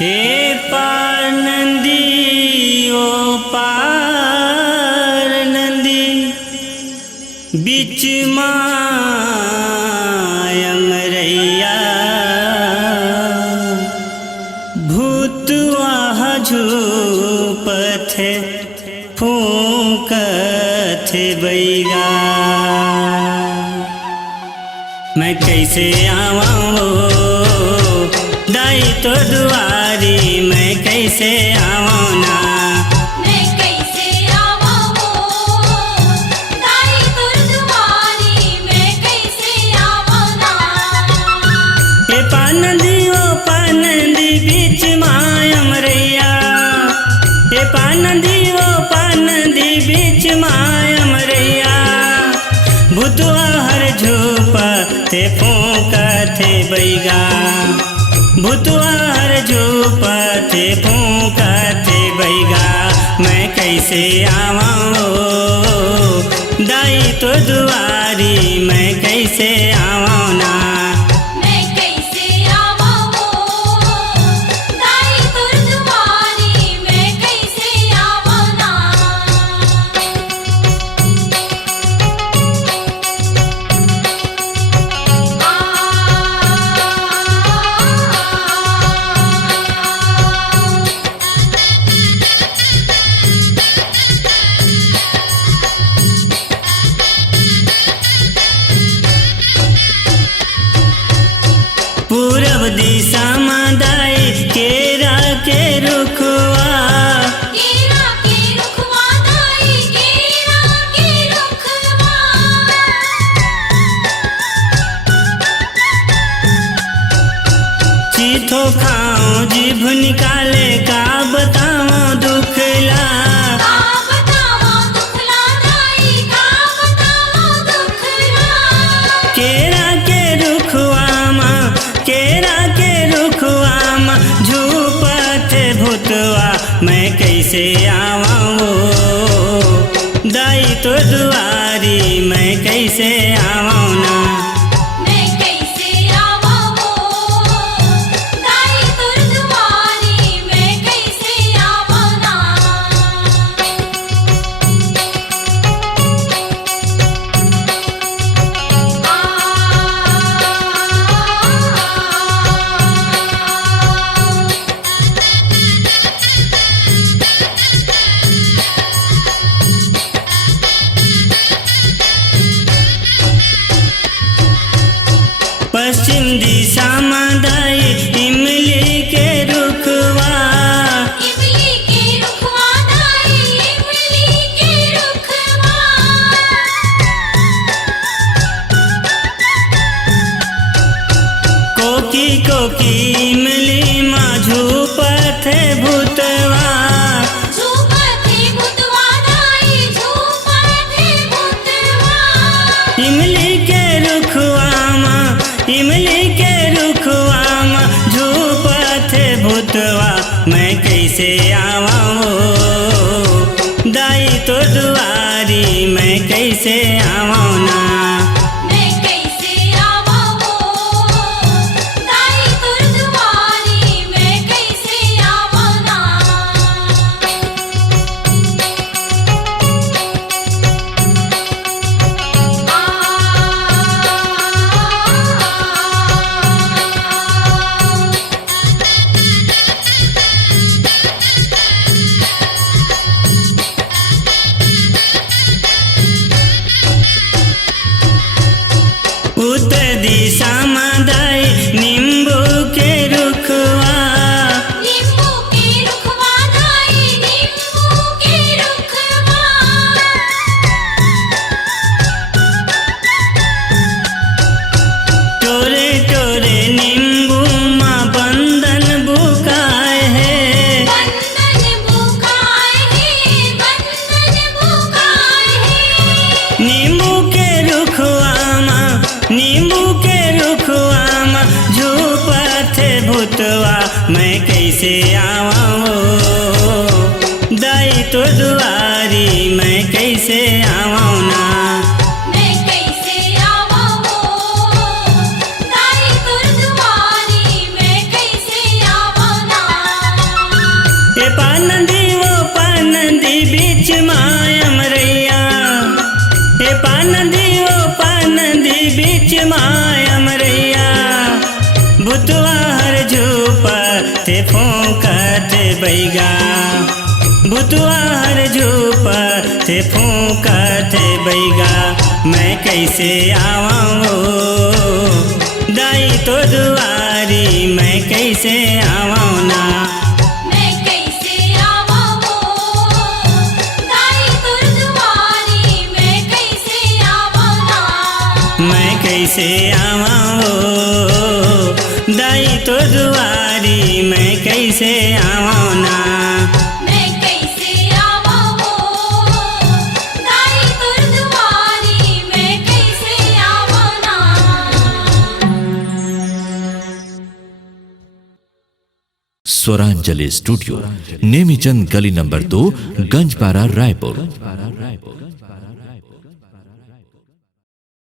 हे पार नंदी ओ पार नंदी बीच मायमरैया भूतवा झूपथे फूंकथे बैगा। मैं कैसे आवा दाई तो दुआरी, मैं कैसे आवा ना, मैं कैसे आवा हो दाई तुर दुआरी, मैं कैसे आवा ना। ये पानंदी ओ पानंदी बीच मायमरैया, ये पानंदी ओ पानंदी बीच मायमरैया भूतवा हर झूपा थे फूंका थे बैगा। भूतवा हर झूपा थे फूंका थे बैगा। मैं कैसे आवा दाई तो दुआरी, मैं कैसे आवा ना, मैं कैसे आवा हो दाई तुर दुआरी, मैं कैसे आवा ना। पूरब दिशा मादाई केरा के रुखवा, केरा के रुखवा दाई, केरा के रुखवा। चीथो खाऊं जीभ निकाले का बताऊं दुखला। का बतावा दुखला दाई, का बतावा दुखला। केरा के रुखवा माँ, केरा के रुखवा माँ झूपत भूतवा, मैं कैसे आवा दाई तो दुआरी, मैं कैसे आवा ना, मैं कैसे आवा हो दाई तुर दुआरी, मैं कैसे आवा ना। पश्चिम दिशा मादाई इमली के रुखवा, इमली के रुखवा दाई, इमली के रुखवा। कोकी कोकी इमली माँ झूपत भूतवा। झूपथे भूतवा दाई, झूपथे भूतवा। इमली के रुखवा माँ, इमली के रुखवा माँ झूपत भूतवा, मैं कैसे आवा दाई तो दुआरी, मैं कैसे आवा ना, मैं कैसे आवा हो दाई तुर दुआरी, मैं कैसे आवा ना। उत्तर दिशा मादाई नींबू के रुखवा, नींबू के रुखवा दाई, नींबू के रुखवा। टोरे टोरे नींबू माँ बंधन बुकाए है। बंधन बुकाए है, बंधन बुकाए है। नींबू के रुखवा माँ, नींबू के रुखवा माँ झूपत भूतवा, मैं कैसे आवा दाई तो दुआरी, मैं कैसे आवा ना, मैं कैसे आवा हो दाई तुर दुआरी, मैं कैसे आवा ना। पानंदी वो पानंदी बीच मायम रैया, हे पानंदी वो पानंदी बीच मायम रैया, भूतवा हर झूपा ते फूंकत बैगा, भूतवा हर झूपा ते फूंकत बैगा, मैं कैसे आवां दाई तो दुआरी, मैं कैसे आवां ना, मैं कैसे आवां दाई तुर दुआरी, मैं कैसे आवां ना, मैं कैसे आवां दाई तो दुआरी, मैं कैसे आवां ना, मैं कैसे आवां दाई तुर दुआरी, मैं कैसे आवां ना। स्वरांजलि स्टूडियो, नेमीचंद गली नंबर 2, गंजपारा, रायपुर।